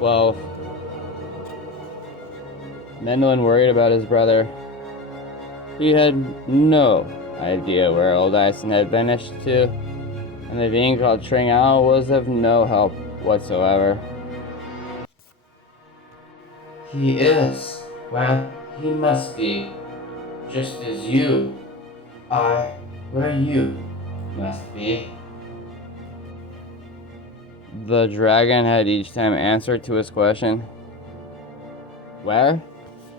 Well, Mendelin worried about his brother. He had no idea where old Ison had vanished to, and the being called Tringao was of no help whatsoever. He is. Well, he must be. Just as you are where you must be. The dragon had each time answered to his question. Where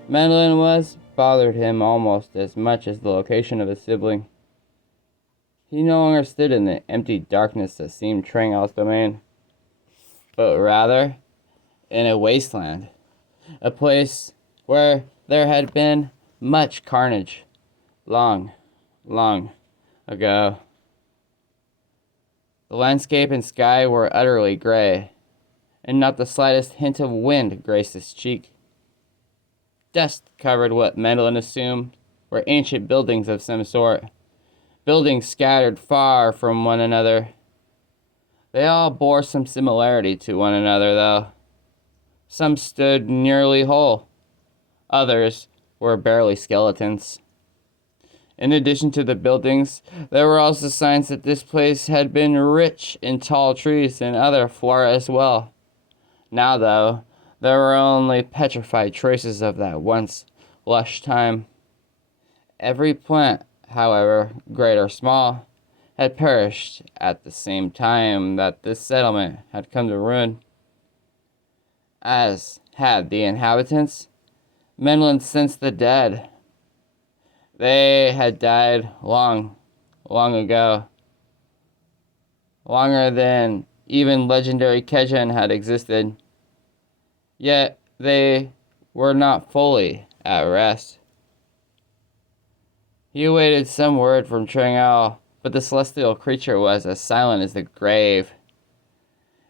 Mendelin was bothered him almost as much as the location of his sibling. He no longer stood in the empty darkness that seemed Trangal's domain, but rather in a wasteland, a place where there had been much carnage long, long ago. The landscape and sky were utterly gray, and not the slightest hint of wind graced his cheek. Dust covered what Mendelin assumed were ancient buildings of some sort, buildings scattered far from one another. They all bore some similarity to one another, though. Some stood nearly whole. Others were barely skeletons. In addition to the buildings, there were also signs that this place had been rich in tall trees and other flora as well. Now, though, there were only petrified traces of that once lush time. Every plant, however, great or small, had perished at the same time that this settlement had come to ruin. As had the inhabitants, Mendelin sensed the dead. They had died long, long ago. Longer than even legendary Kejan had existed. Yet they were not fully at rest. He awaited some word from Trangal, but the celestial creature was as silent as the grave.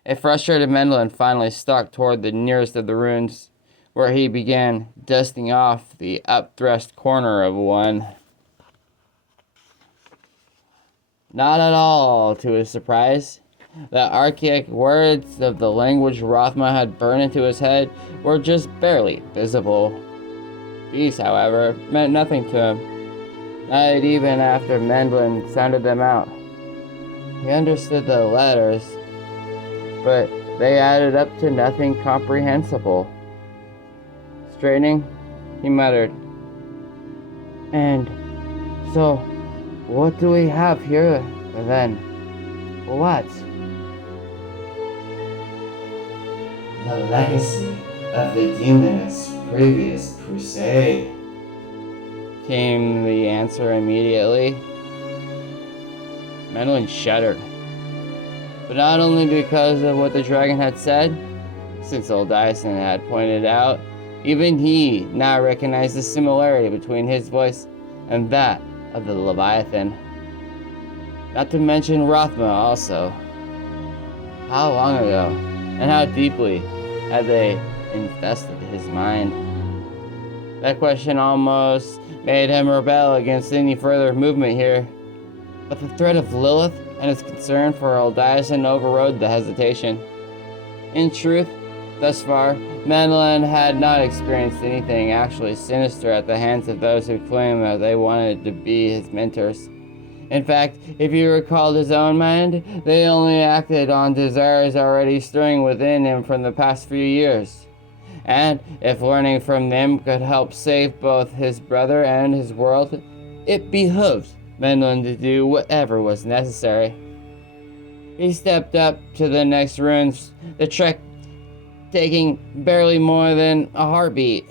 A frustrated Mendelin finally stalked toward the nearest of the ruins, where he began dusting off the upthrust corner of one. Not at all to his surprise, the archaic words of the language Rothma had burned into his head were just barely visible. These, however, meant nothing to him, not even after Mendelin sounded them out. He understood the letters, but they added up to nothing comprehensible. Straightening, he muttered, "And so, what do we have here, then? What?" The legacy of the demon's previous crusade, came the answer immediately. Mendelin shuddered, but not only because of what the dragon had said. Since old Dyson had pointed out, even he now recognized the similarity between his voice and that of the Leviathan. Not to mention Rothma also. How long ago, and how deeply had they infested his mind? That question almost made him rebel against any further movement here. But the threat of Lilith and his concern for old Dyson overrode the hesitation. In truth, thus far, Mendelin had not experienced anything actually sinister at the hands of those who claimed that they wanted to be his mentors. In fact, if he recalled his own mind, they only acted on desires already stirring within him from the past few years. And if learning from them could help save both his brother and his world, it behooved Mendelin to do whatever was necessary. He stepped up to the next ruins, the trek taking barely more than a heartbeat.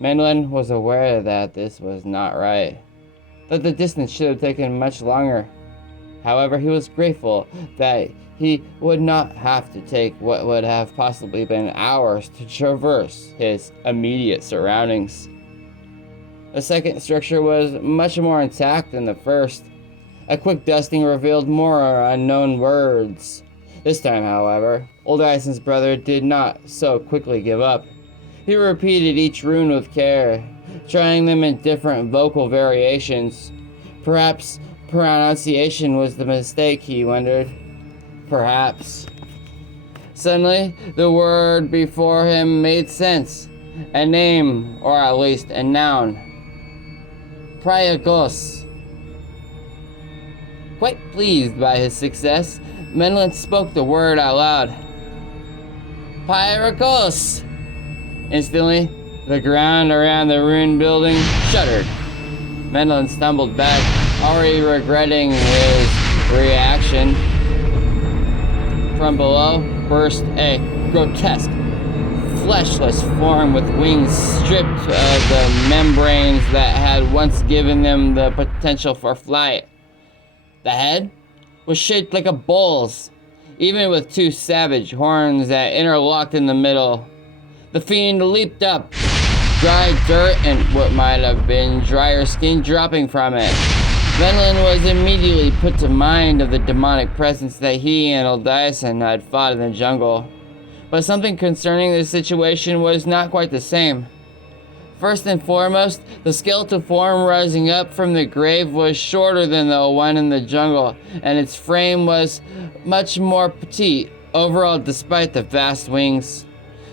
Mendelin was aware that this was not right, that the distance should have taken much longer. However, he was grateful that he would not have to take what would have possibly been hours to traverse his immediate surroundings. The second structure was much more intact than the first. A quick dusting revealed more unknown words. This time, however, old Ison's brother did not so quickly give up. He repeated each rune with care, trying them in different vocal variations. Perhaps pronunciation was the mistake, he wondered. Perhaps. Suddenly, the word before him made sense. A name, or at least a noun. Priagos. Quite pleased by his success, Menelin spoke the word out loud. Pyracos! Instantly, the ground around the ruined building shuddered. Menelin stumbled back, already regretting his reaction. From below burst a grotesque, fleshless form with wings stripped of the membranes that had once given them the potential for flight. The head was shaped like a bull's, even with two savage horns that interlocked in the middle. The fiend leaped up, dry dirt and what might have been drier skin dropping from it. Menelin was immediately put to mind of the demonic presence that he and Eldiasan had fought in the jungle. But something concerning the situation was not quite the same. First and foremost, the skeletal form rising up from the grave was shorter than the one in the jungle, and its frame was much more petite overall despite the vast wings.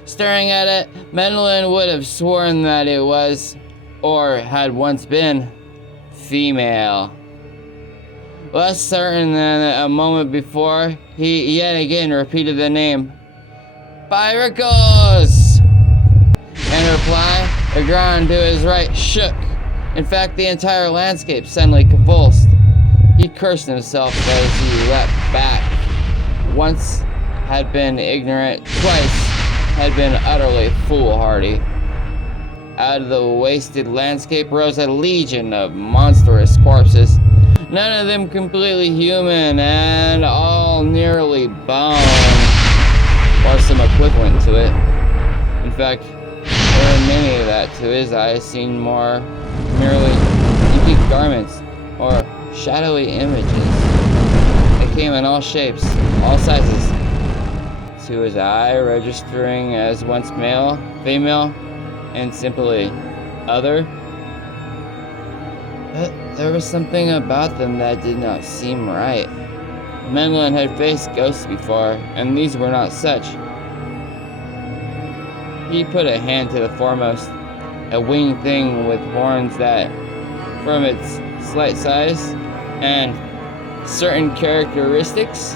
Staring at it, Menelin would have sworn that it was, or had once been, female. Less certain than a moment before, he yet again repeated the name. Pyracos! In reply, the ground to his right shook. In fact, the entire landscape suddenly convulsed. He cursed himself as he leapt back. Once had been ignorant, twice had been utterly foolhardy. Out of the wasted landscape rose a legion of monstrous corpses, none of them completely human and all nearly bone, or some equivalent to it. In fact, there were many that to his eyes seemed more merely empty garments or shadowy images. They came in all shapes, all sizes, to his eye registering as once male, female, and simply other. But there was something about them that did not seem right. Menelin had faced ghosts before, and these were not such. He put a hand to the foremost, a winged thing with horns that, from its slight size and certain characteristics,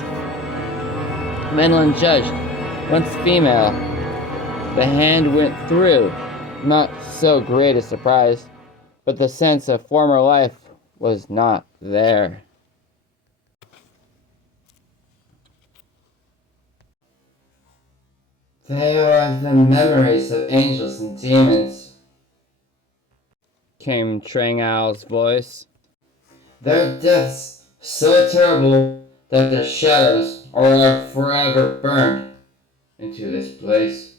Menelin judged, once female. The hand went through, not so great a surprise, but the sense of former life was not there. They are the memories of angels and demons, came Trangal's voice. Their deaths so terrible that their shadows are forever burned into this place.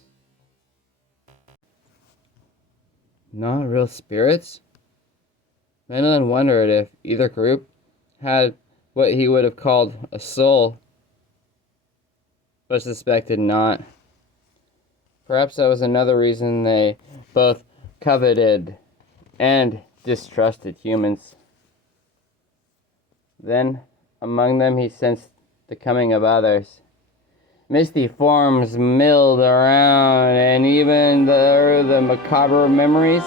Not real spirits? Menelin wondered if either group had what he would have called a soul, but suspected not. Perhaps that was another reason they both coveted and distrusted humans. Then, among them, he sensed the coming of others. Misty forms milled around, and even the macabre memories,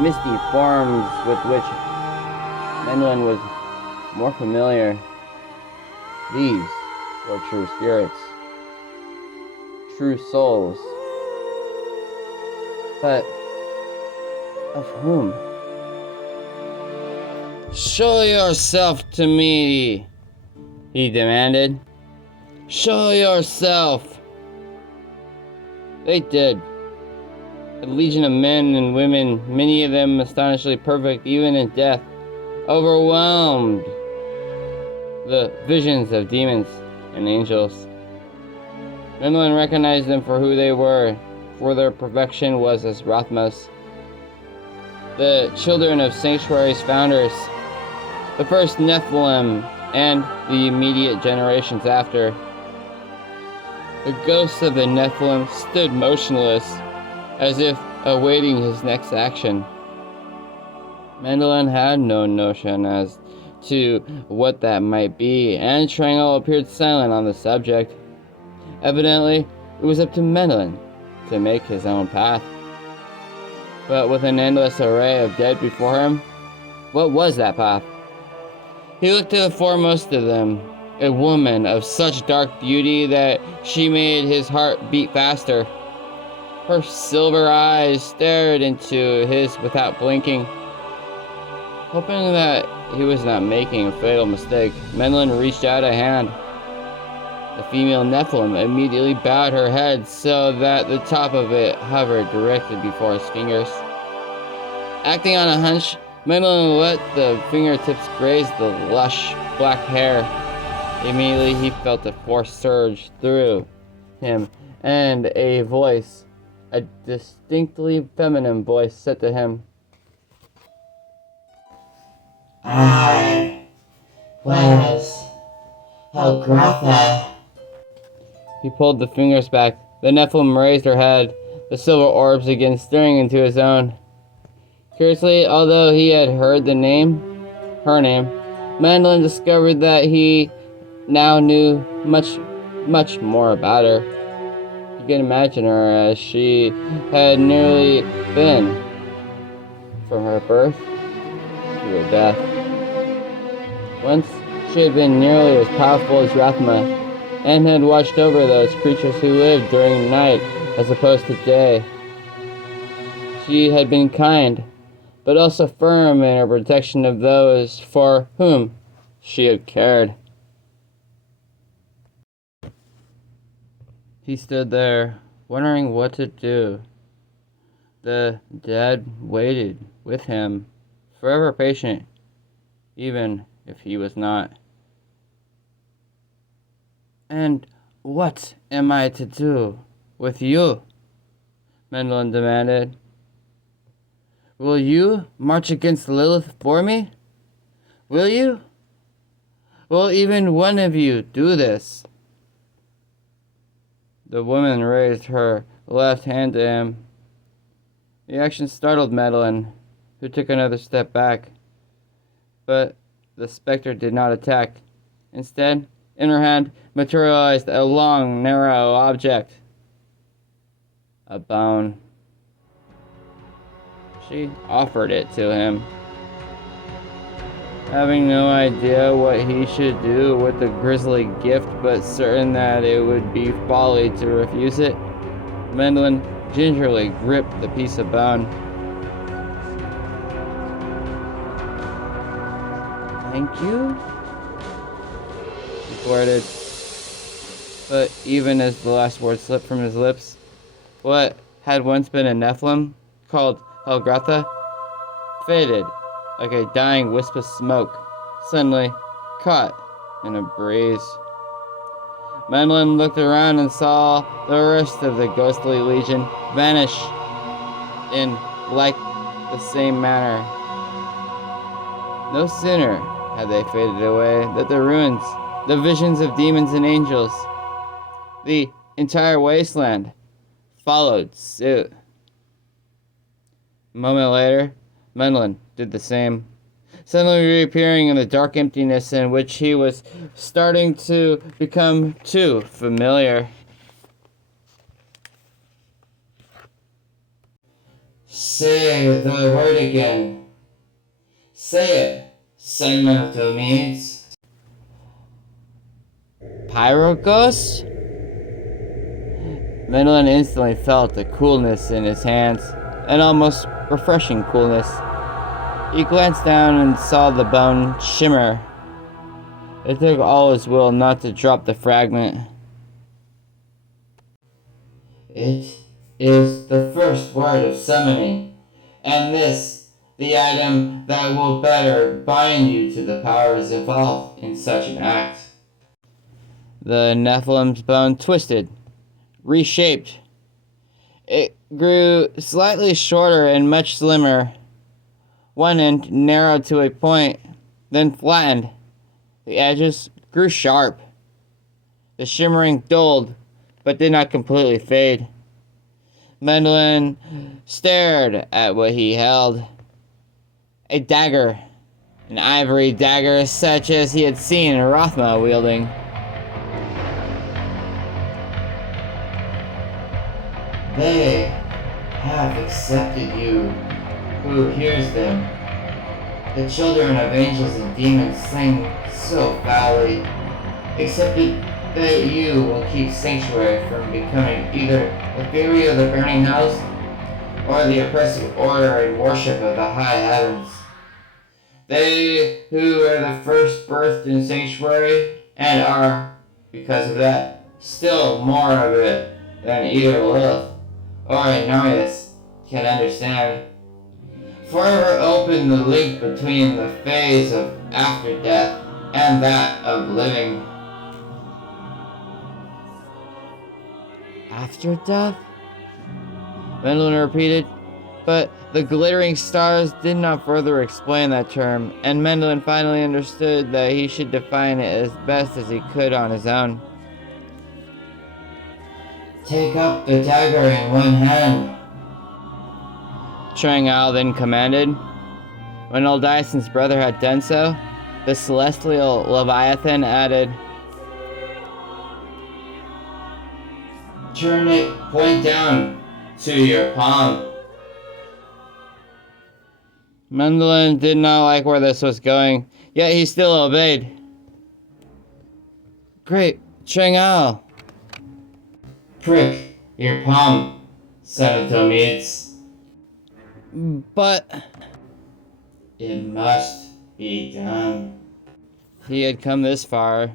misty forms with which Menelin was more familiar. These were true spirits, true souls. But of whom? Show yourself to me, he demanded. Show yourself. They did. A legion of men and women, many of them astonishingly perfect even in death, overwhelmed the visions of demons and angels. Menelin recognized them for who they were, for their perfection was as Rathmos, the children of Sanctuary's founders, the first Nephilim, and the immediate generations after. The ghosts of the Nephilim stood motionless, as if awaiting his next action. Menelin had no notion as to what that might be, and Trangal appeared silent on the subject. Evidently, it was up to Menelin to make his own path. But with an endless array of dead before him, what was that path? He looked to the foremost of them, a woman of such dark beauty that she made his heart beat faster. Her silver eyes stared into his without blinking. Hoping that he was not making a fatal mistake, Menelin reached out a hand. The female Nephilim immediately bowed her head so that the top of it hovered directly before his fingers. Acting on a hunch, Menelin let the fingertips graze the lush black hair. Immediately he felt a force surge through him, and a voice, a distinctly feminine voice, said to him, I was Helgratha. He pulled the fingers back. The Nephilim raised her head, the silver orbs again staring into his own. Curiously, although he had heard the name, her name, Menelin discovered that he now knew much more about her. You can imagine her as she had nearly been, from her birth to her death. Once, she had been nearly as powerful as Rathma, and had watched over those creatures who lived during night as opposed to day. She had been kind, but also firm in her protection of those for whom she had cared. He stood there, wondering what to do. The dead waited with him, forever patient, even if he was not. And what am I to do with you? Menelin demanded. Will you march against Lilith for me? Will you? Will even one of you do this? The woman raised her left hand to him. The action startled Menelin, who took another step back. But the specter did not attack. Instead, in her hand materialized a long, narrow object. A bone. She offered it to him. Having no idea what he should do with the grisly gift, but certain that it would be folly to refuse it, Menelin gingerly gripped the piece of bone. Thank you? He blurted. But even as the last word slipped from his lips, what had once been a Nephilim, called Helgratha, faded like a dying wisp of smoke, suddenly caught in a breeze. Menelin looked around and saw the rest of the ghostly legion vanish in like the same manner. No sooner had they faded away that the ruins, the visions of demons and angels, the entire wasteland followed suit. A moment later, Menelin did the same, suddenly reappearing in the dark emptiness in which he was starting to become too familiar. Say the word again. Say it, Simon of Domes. Pyrogos? Menelin instantly felt the coolness in his hands, an almost refreshing coolness. He glanced down and saw the bone shimmer. It took all his will not to drop the fragment. It is the first word of summoning, and this, the item that will better bind you to the powers involved in such an act. The Nephilim's bone twisted, reshaped. It grew slightly shorter and much slimmer. One end narrowed to a point, then flattened. The edges grew sharp. The shimmering dulled, but did not completely fade. Menelin stared at what he held. A dagger. An ivory dagger such as he had seen Rathma wielding. They have accepted you, who hears them. The children of angels and demons sing so foully, accepted that you will keep sanctuary from becoming either the fury of the burning hells or the oppressive order and worship of the high heavens. They who are the first birthed in sanctuary and are, because of that, still more of it than either Lilith or Anarius can understand. Forever open the link between the phase of after death and that of living. After death? Mendelin repeated, but the glittering stars did not further explain that term, and Mendelin finally understood that he should define it as best as he could on his own. Take up the dagger in one hand. Chang Ao then commanded. When old Dyson's brother had done so, the celestial Leviathan added, Turn it point down to your palm. Mendelin did not like where this was going, yet he still obeyed. Great, Chang Ao. Prick your palm, son of Domides. But It must be done. he had come this far,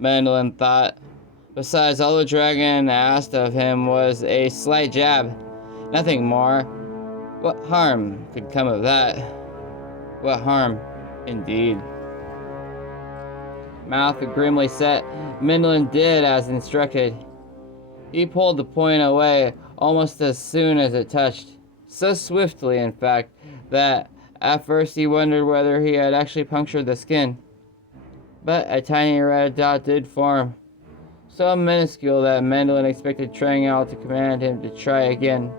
Mendelin thought. Besides, all the dragon asked of him was a slight jab, nothing more. What harm could come of that? What harm, indeed? Mouth grimly set, Mendelin did as instructed. He pulled the point away almost as soon as it touched. So swiftly, in fact, that at first he wondered whether he had actually punctured the skin. But a tiny red dot did form, so minuscule that Mendelin expected Chang Ao to command him to try again.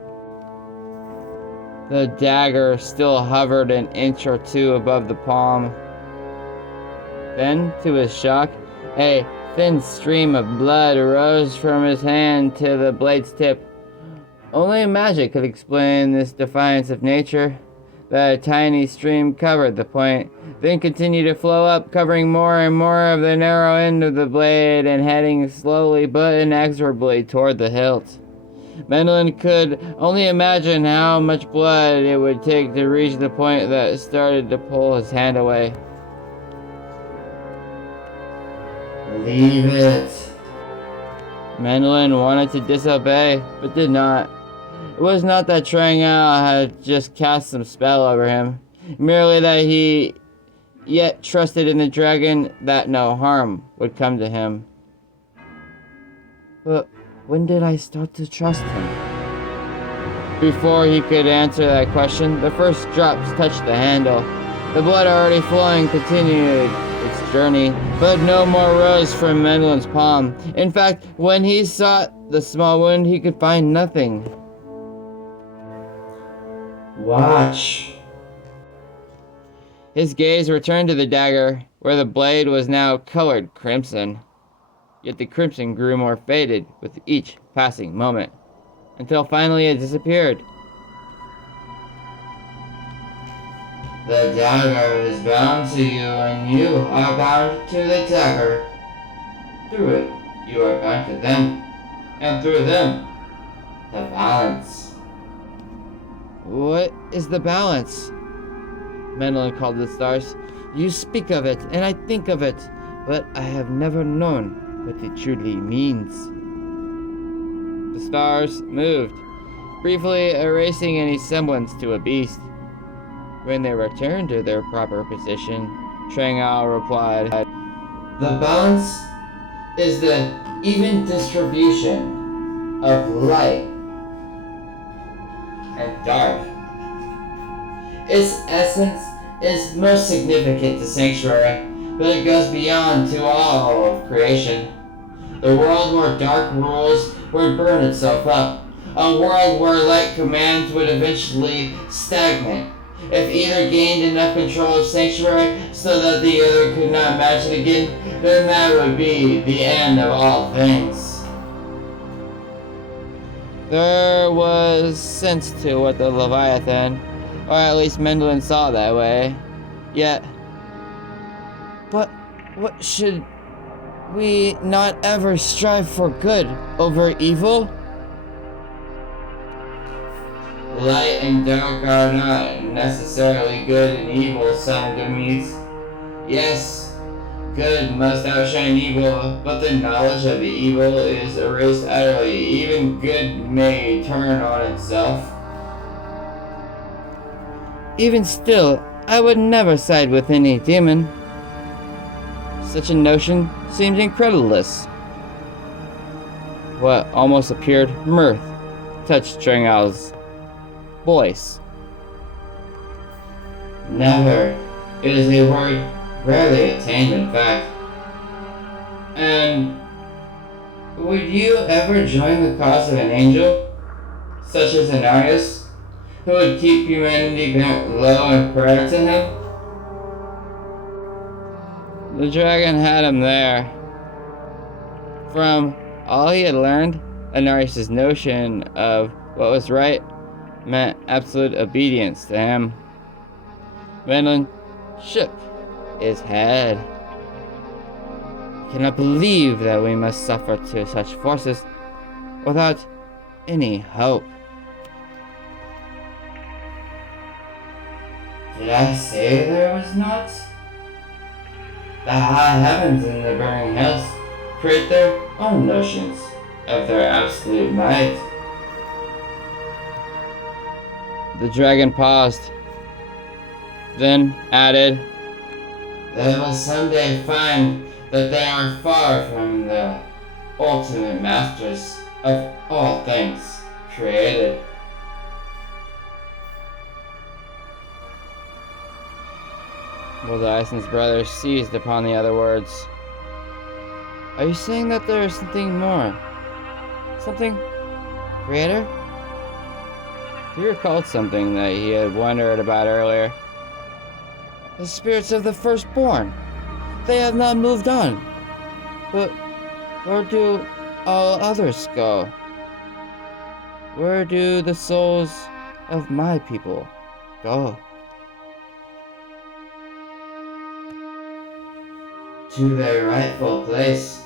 The dagger still hovered an inch or two above the palm. Then, to his shock, a thin stream of blood rose from his hand to the blade's tip. Only magic could explain this defiance of nature. The tiny stream covered the point, then continued to flow up, covering more and more of the narrow end of the blade and heading slowly but inexorably toward the hilt. Mendelin could only imagine how much blood it would take to reach the point that started to pull his hand away. Leave it. Mendelin wanted to disobey, but did not. It was not that Chang Ao had just cast some spell over him, merely that he yet trusted in the dragon that no harm would come to him. But when did I start to trust him? Before he could answer that question, the first drops touched the handle. The blood already flowing continued its journey, but no more rose from Mendelin's palm. In fact, when he sought the small wound, he could find nothing. Watch. His gaze returned to the dagger, where the blade was now colored crimson. Yet the crimson grew more faded with each passing moment, until finally it disappeared. The dagger is bound to you, and you are bound to the dagger. Through it, you are bound to them, and through them, the balance. What is the balance? Mendelin called the stars. You speak of it, and I think of it, but I have never known what it truly means. The stars moved, briefly erasing any semblance to a beast. When they returned to their proper position, Chang Ao replied, The balance is the even distribution of light and dark. Its essence is most significant to Sanctuary, but it goes beyond to all of creation. The world where dark rules would burn itself up. A world where light commands would eventually stagnate. If either gained enough control of Sanctuary so that the other could not match it again, then that would be the end of all things. There was sense to what the Leviathan, or at least Mendelin saw that way. Yet, what should we not ever strive for good over evil? Light and dark are not necessarily good and evil, son of Demetrius. Yes, good must outshine evil, but the knowledge of the evil is erased utterly. Even good may turn on itself. Even still, I would never side with any demon. Such a notion seems incredulous. What almost appeared mirth touched Drangal's voice. Never. It is a word rarely attained, in fact. And would you ever join the cause of an angel, such as Anarius, who would keep humanity bent low in prayer to him? The dragon had him there. From all he had learned, Anarius' notion of what was right meant absolute obedience to him. Mendelin shook his head. I cannot believe that we must suffer to such forces without any hope. Did I say there was not? The high heavens and the burning hells create their own notions of their absolute might. The dragon paused, then added, They will someday find that they are far from the ultimate masters of all things created. Dyson's brother seized upon the other words. Are you saying that there is something more? Something greater? He recalled something that he had wondered about earlier. The spirits of the firstborn. They have not moved on. But where do all others go? Where do the souls of my people go? To their rightful place,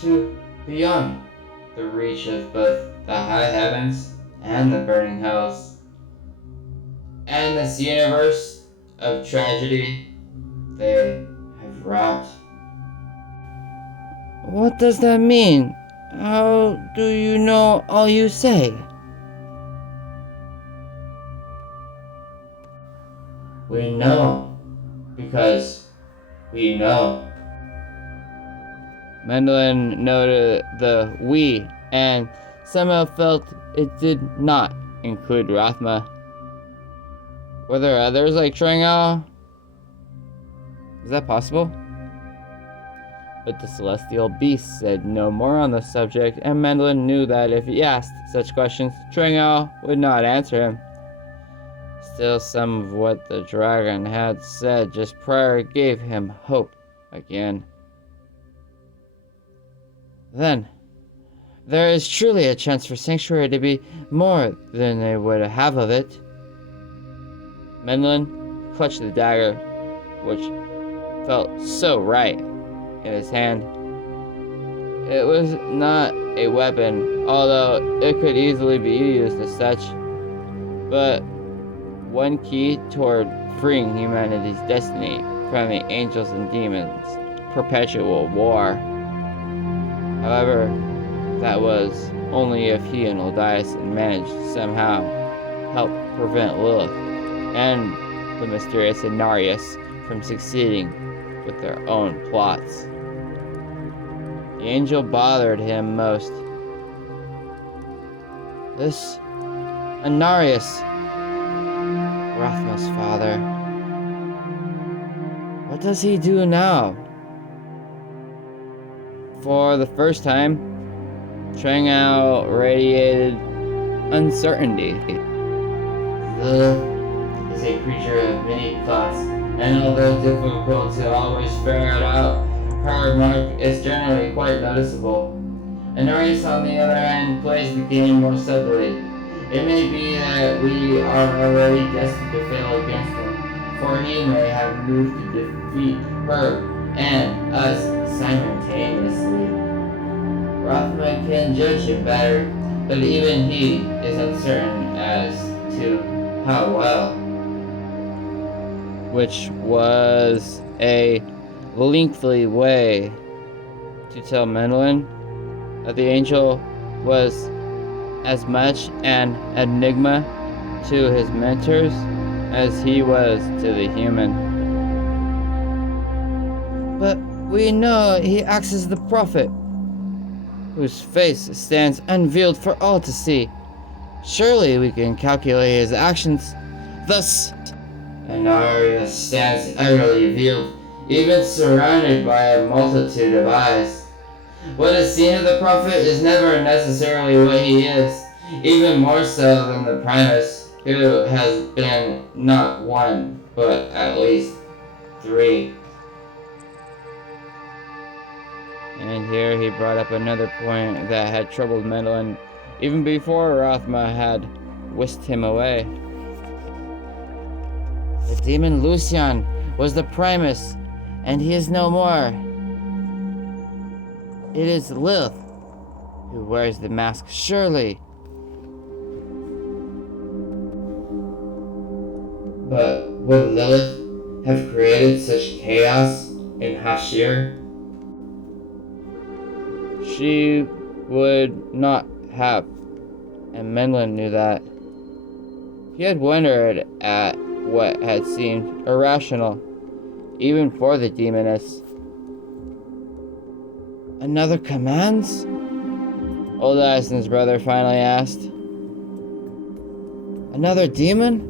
to beyond the reach of both the high heavens and the burning hells, and this universe of tragedy they have wrought. What does that mean? How do you know all you say? We know because we know. Mendelin noted the we and somehow felt it did not include Rathma. Were there others like Drangal? Is that possible? But the celestial beast said no more on the subject, and Mendelin knew that if he asked such questions, Drangal would not answer him. Still, some of what the dragon had said just prior gave him hope again. Then, there is truly a chance for Sanctuary to be more than they would have of it. Mendelin clutched the dagger, which felt so right, in his hand. It was not a weapon, although it could easily be used as such, but one key toward freeing humanity's destiny from the angels and demons' perpetual war. However, that was only if he and Uldiason managed to somehow help prevent Lilith and the mysterious Anarius from succeeding with their own plots. The angel bothered him most. This Anarius, Rathma's father. What does he do now? For the first time, Drangal radiated uncertainty. Lilith is a creature of many thoughts, and although difficult to always ferret out, her mark is generally quite noticeable. Honorius, on the other hand, plays the game more subtly. It may be that we are already destined to fail against him, for he may have moved to defeat her and us simultaneously. Rothman can judge him better, but even he is uncertain as to how well. Which was a lengthy way to tell Mendelin that the angel was as much an enigma to his mentors as he was to the human. But we know he acts as the prophet, whose face stands unveiled for all to see. Surely we can calculate his actions. Thus, Honorius stands utterly veiled, even surrounded by a multitude of eyes. What is seen of the prophet is never necessarily what he is, even more so than the Primus, who has been not one, but at least 3. and here he brought up another point that had troubled Mendelin even before Rothma had whisked him away. The demon Lucian was the Primus, and he is no more. It is Lilith who wears the mask, surely. But would Lilith have created such chaos in Hashir? She would not have, and Mendelin knew that. He had wondered at what had seemed irrational, even for the demoness. Another commands? Old Ison's brother finally asked. Another demon?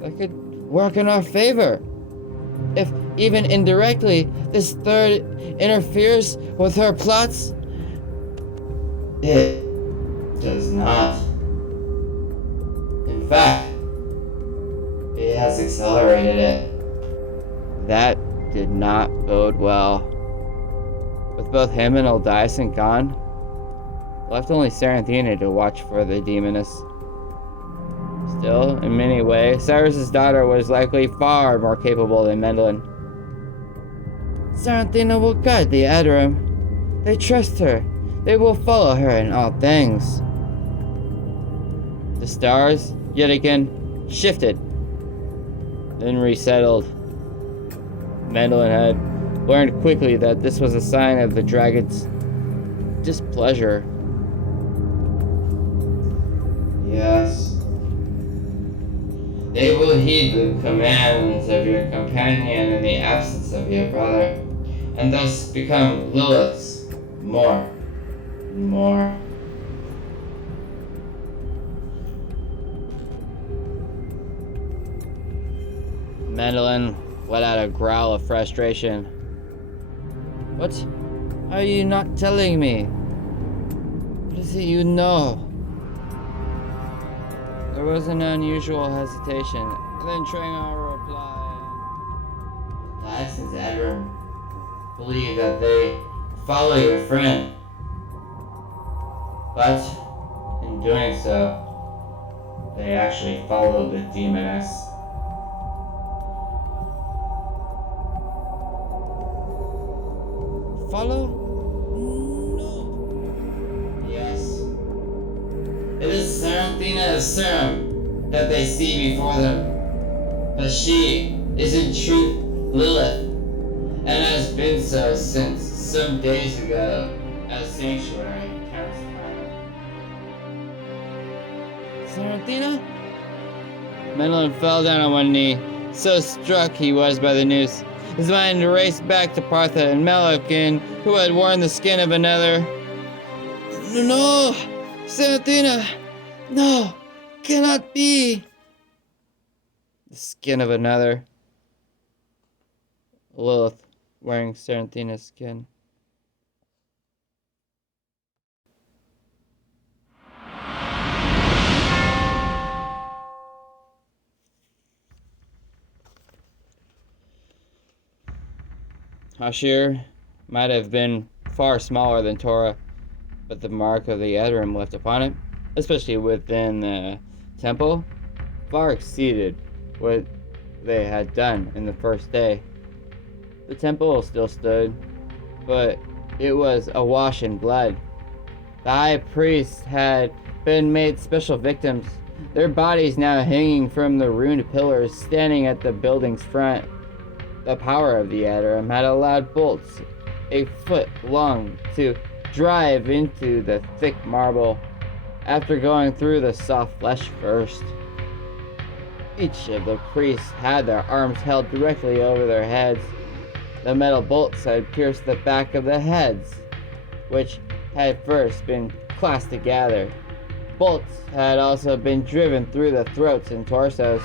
That could work in our favor. If, even indirectly, this third interferes with her plots. It does not. In fact, it has accelerated it. That did not bode well. With both him and Old Ison gone, left only Saranthina to watch for the demoness. Still, in many ways, Cyrus's daughter was likely far more capable than Mendelin. Saranthina will guide the Adoram. They trust her. They will follow her in all things. The stars, yet again, shifted, then resettled. Mendelin had learned quickly that this was a sign of the dragon's displeasure. Yes. They will heed the commands of your companion in the absence of your brother, and thus become Lilith's more and more. Mendelin let out a growl of frustration. What are you not telling me? What is it you know? There was an unusual hesitation, and then Trangar replied. Dyson's Adoram believe that they follow your friend, but in doing so, they actually follow the demoness. Follow? No. Yes. It is Saranthina of Serum that they see before them. But she is in truth Lilith, and has been so since some days ago as Sanctuary counts her. Saranthina? Mendelin fell down on one knee, so struck he was by the news. His mind raced back to Partha and Malakin, who had worn the skin of another. No! Saranthina! No! Cannot be! The skin of another. Lilith wearing Saranthina's skin. Hashir might have been far smaller than Torah, but the mark of the Edorim left upon it, especially within the temple, far exceeded what they had done in the first day. The temple still stood, but it was awash in blood. The high priest had been made special victims, their bodies now hanging from the ruined pillars standing at the building's front. The power of the Edorim had allowed bolts a foot long to drive into the thick marble after going through the soft flesh first. Each of the priests had their arms held directly over their heads. The metal bolts had pierced the back of the heads, which had first been clasped together. Bolts had also been driven through the throats and torsos.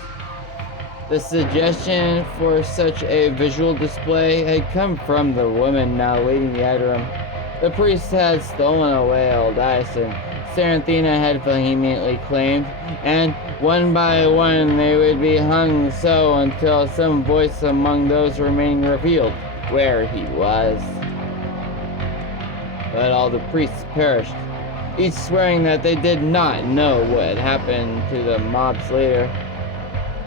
The suggestion for such a visual display had come from the woman now leading the Edorim. The priests had stolen away old Dyson, Saranthina had vehemently claimed, and one by one they would be hung so until some voice among those remaining revealed where he was. But all the priests perished, each swearing that they did not know what had happened to the mob's leader.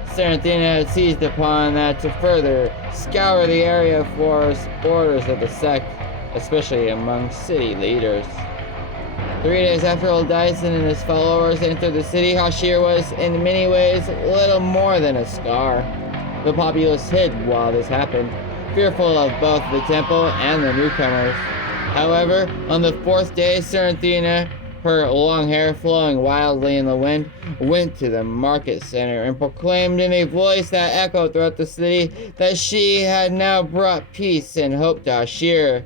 Saranthina had seized upon that to further scour the area for supporters of the sect, especially among city leaders. 3 days after old Dyson and his followers entered the city, Hashir was in many ways little more than a scar. The populace hid while this happened, fearful of both the temple and the newcomers. However, on the 4th day, Saranthina, her long hair flowing wildly in the wind, went to the market center and proclaimed in a voice that echoed throughout the city that she had now brought peace and hope to Hashir.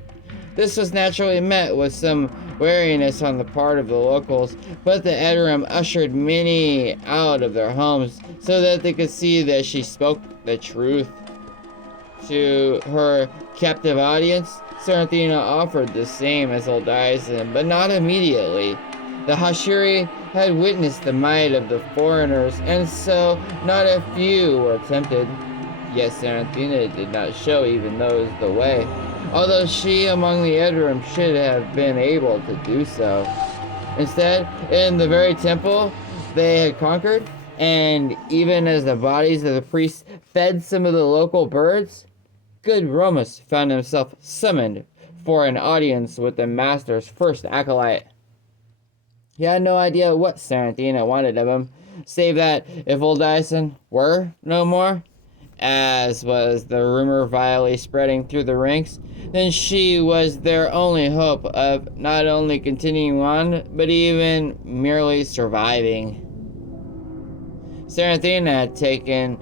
This was naturally met with some wariness on the part of the locals, but the Edorim ushered many out of their homes so that they could see that she spoke the truth. To her captive audience, Saranthina offered the same as old Dyson, but not immediately. The Hashiri had witnessed the might of the foreigners, and so not a few were tempted. Yet Saranthina did not show even those the way, although she among the Edorim should have been able to do so. Instead, in the very temple they had conquered, and even as the bodies of the priests fed some of the local birds, good Romus found himself summoned for an audience with the master's first acolyte. He had no idea what Saranthina wanted of him, save that if old Dyson were no more, as was the rumor vilely spreading through the ranks, then she was their only hope of not only continuing on, but even merely surviving. Saranthina had taken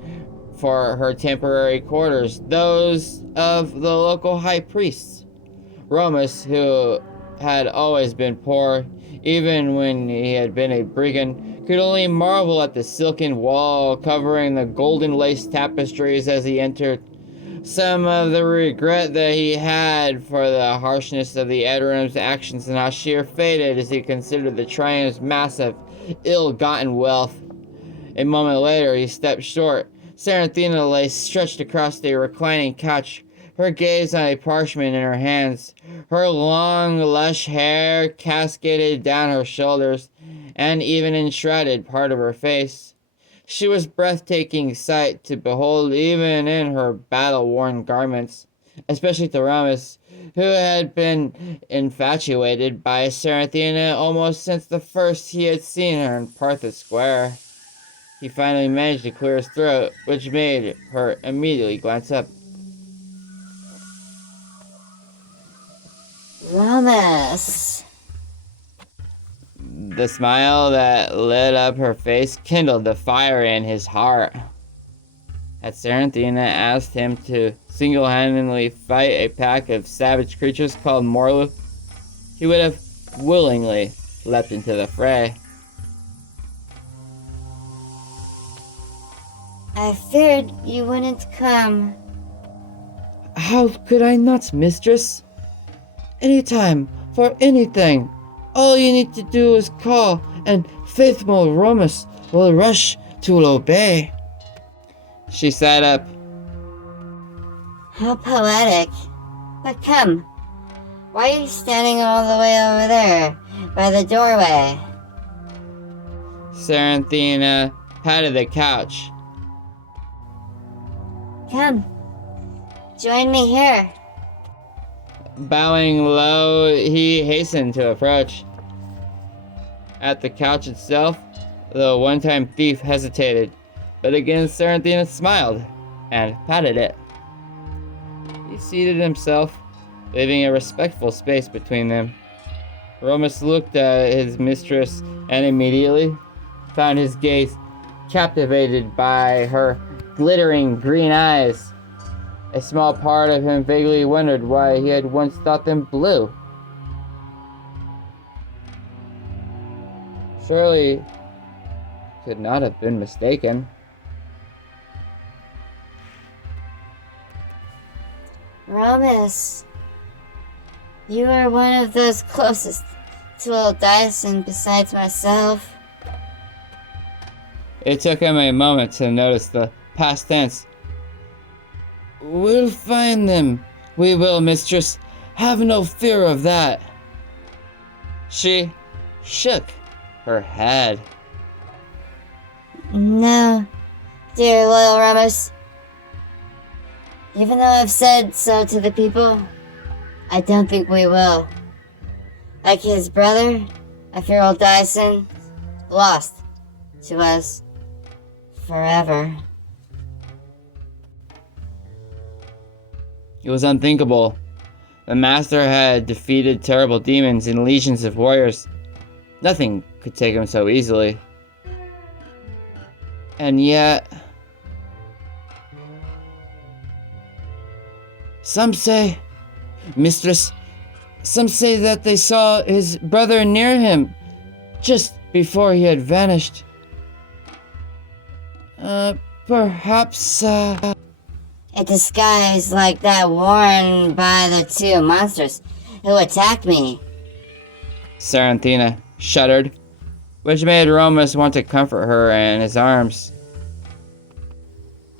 for her temporary quarters those of the local high priests. Romus, who had always been poor, even when he had been a brigand, could only marvel at the silken wall covering the golden lace tapestries as he entered. Some of the regret that he had for the harshness of the Edorim's actions in Hashir faded as he considered the Trium's massive, ill-gotten wealth. A moment later, he stepped short. Saranthina lay stretched across a reclining couch, her gaze on a parchment in her hands. Her long, lush hair cascaded down her shoulders and even enshrouded part of her face. She was breathtaking sight to behold even in her battle-worn garments, especially to Romus, who had been infatuated by Saranthina almost since the first he had seen her in Partha Square. He finally managed to clear his throat, which made her immediately glance up. Romus. The smile that lit up her face kindled the fire in his heart. Had Saranthina asked him to single-handedly fight a pack of savage creatures called Morlu, he would have willingly leapt into the fray. I feared you wouldn't come. How could I not, mistress? Anytime, for anything. All you need to do is call, and faithful Romus will rush to obey. She sat up. How poetic. But come, Why are you standing all the way over there, by the doorway? Saranthina patted the couch. Come, join me here. Bowing low, he hastened to approach. At the couch itself, the one-time thief hesitated, but again Saranthina smiled and patted it. He seated himself, leaving a respectful space between them. Romus looked at his mistress and immediately found his gaze captivated by her glittering green eyes. A small part of him vaguely wondered why he had once thought them blue. Surely, could not have been mistaken. Romus, you are one of those closest to old Dyson besides myself. It took him a moment to notice the past tense. We'll find them. We will, mistress. Have no fear of that. She shook her head. No, dear loyal Romus. Even though I've said so to the people, I don't think we will. Like his brother, I fear old Dyson, lost to us forever. It was unthinkable. The master had defeated terrible demons and legions of warriors. Nothing could take him so easily. And yet... Some say, mistress, some say that they saw his brother near him, just before he had vanished. Perhaps, A disguise like that worn by the two monsters who attacked me. Saranthina shuddered, which made Romus want to comfort her in his arms.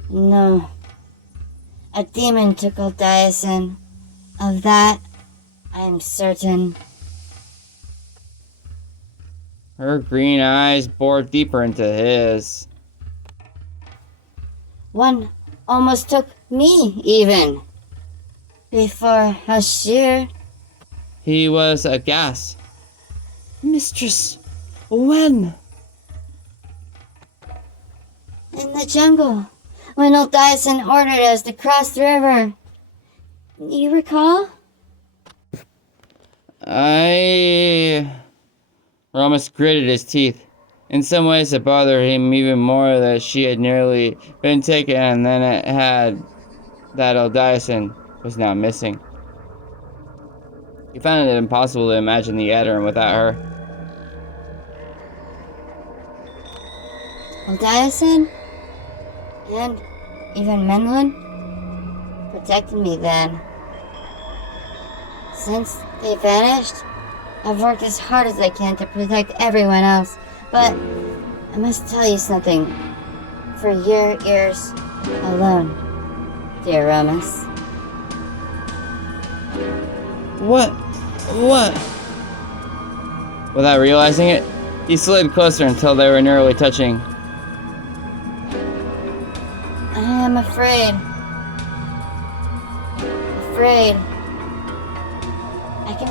No. A demon took old Dyson. Of that, I'm certain. Her green eyes bored deeper into his. One almost took me, even. Before Hashir. He was aghast. Mistress, when? In the jungle. When old Dyson ordered us to cross the river. You recall? Romus gritted his teeth. In some ways it bothered him even more that she had nearly been taken than it had that old Dyson was now missing. He found it impossible to imagine the Aedirn without her. Old Dyson? And even Menlin? Protected me then. Since they vanished, I've worked as hard as I can to protect everyone else. But I must tell you something. For your ears alone, dear Romus. What? Without realizing it, he slid closer until they were nearly touching. I am afraid. I can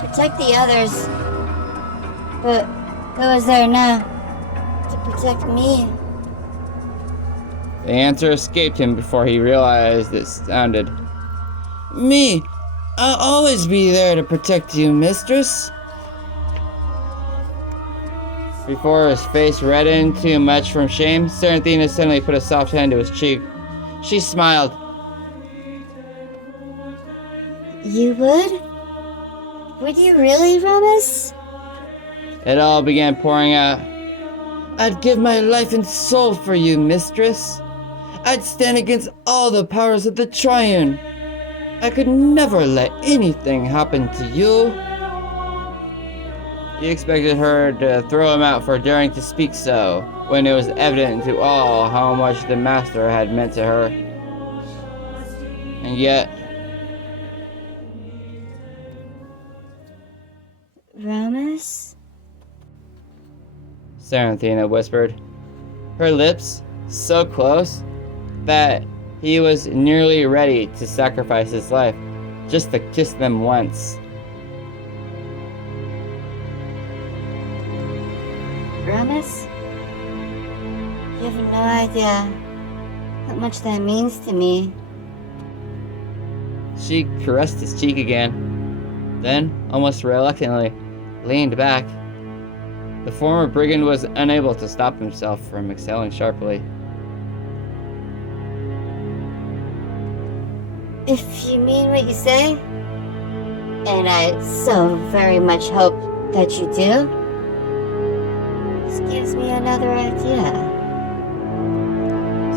protect the others. But who is there now to protect me? The answer escaped him before he realized it sounded. Me! I'll always be there to protect you, mistress. Before his face reddened too much from shame, Saranthina suddenly put a soft hand to his cheek. She smiled. You would? Would you really, Romus? It all began pouring out. I'd give my life and soul for you, mistress. I'd stand against all the powers of the Triune. I could never let anything happen to you. He expected her to throw him out for daring to speak so, when it was evident to all how much the master had meant to her. And yet, Romus? Saranthina whispered, her lips so close that he was nearly ready to sacrifice his life just to kiss them once. Romus? You have no idea how much that means to me. She caressed his cheek again, then, almost reluctantly, leaned back. The former brigand was unable to stop himself from exhaling sharply. If you mean what you say, and I so very much hope that you do, this gives me another idea.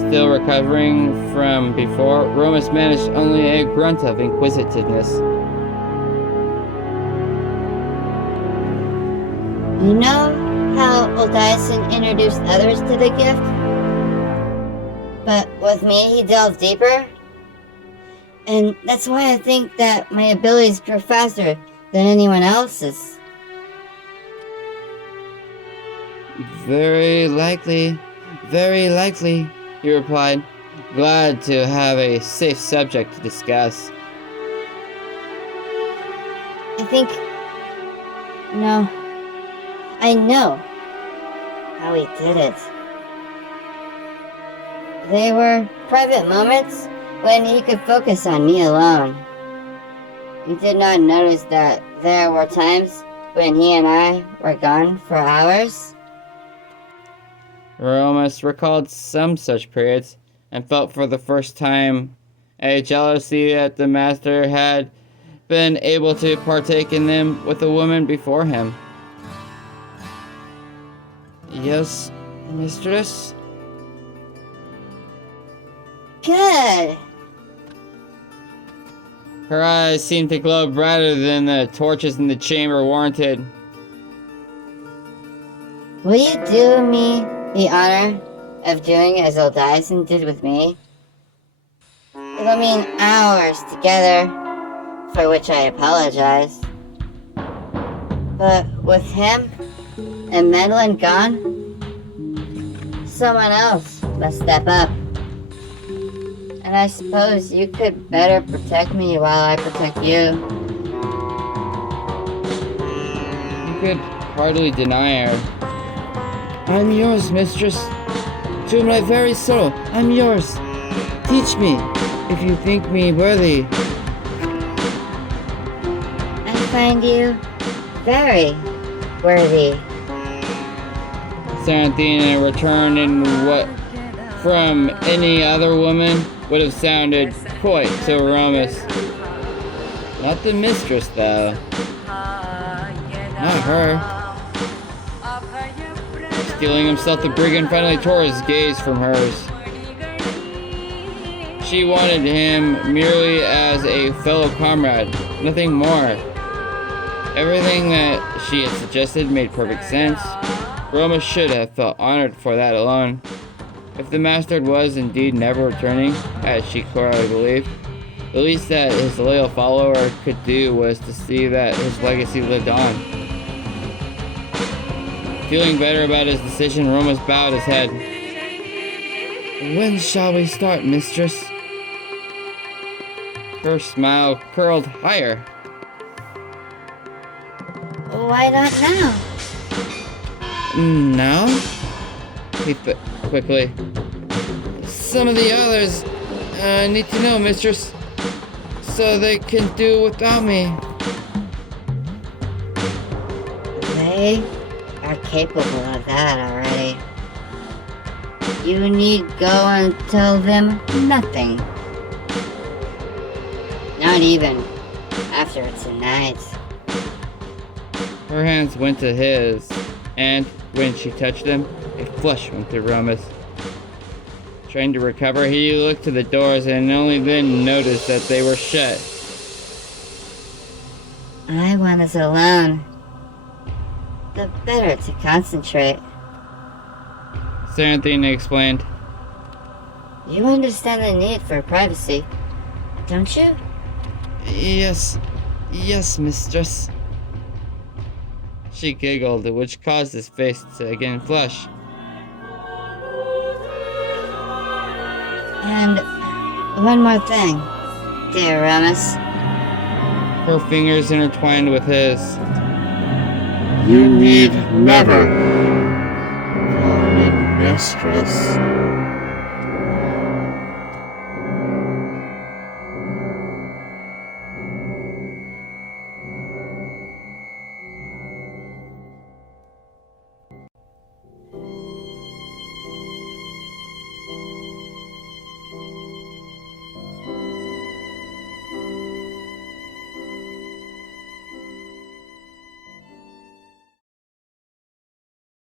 Still recovering from before, Romus managed only a grunt of inquisitiveness. You know how Oldison introduced others to the gift? But with me, he delved deeper. And that's why I think that my abilities grew faster than anyone else's. Very likely, he replied, glad to have a safe subject to discuss. I know how he did it. They were private moments when he could focus on me alone. You did not notice that there were times when he and I were gone for hours? Romus recalled some such periods and felt for the first time a jealousy that the master had been able to partake in them with a woman before him. Yes, mistress? Good. Her eyes seemed to glow brighter than the torches in the chamber warranted. Will you do me the honor of doing as Oldison did with me? It'll mean hours together, for which I apologize. But with him and Madeline gone, someone else must step up. And I suppose you could better protect me while I protect you. You could hardly deny her. I'm yours, mistress. To my very soul, I'm yours. Teach me, if you think me worthy. I find you very worthy. Saranthina returned in what, from any other woman, would have sounded quite so Romus. Not the mistress, though. Not her. Steeling himself, the brigand finally tore his gaze from hers. She wanted him merely as a fellow comrade, nothing more. Everything that she had suggested made perfect sense. Romus should have felt honored for that alone. If the master was indeed never returning, as she clearly believed, the least that his loyal follower could do was to see that his legacy lived on. Feeling better about his decision, Romus bowed his head. When shall we start, mistress? Her smile curled higher. Why not now? Now? He put quickly. Some of the others need to know, mistress, so they can do without me. They are capable of that already. You need go and tell them nothing. Not even after tonight. Her hands went to his, and when she touched them, a flush went through Romus. Trying to recover, he looked to the doors and only then noticed that they were shut. I want us alone. The better to concentrate. Saranthina explained. You understand the need for privacy, don't you? Yes, mistress. She giggled, which caused his face to again flush. And one more thing, dear Remus. Her fingers intertwined with his. You need never call me mistress.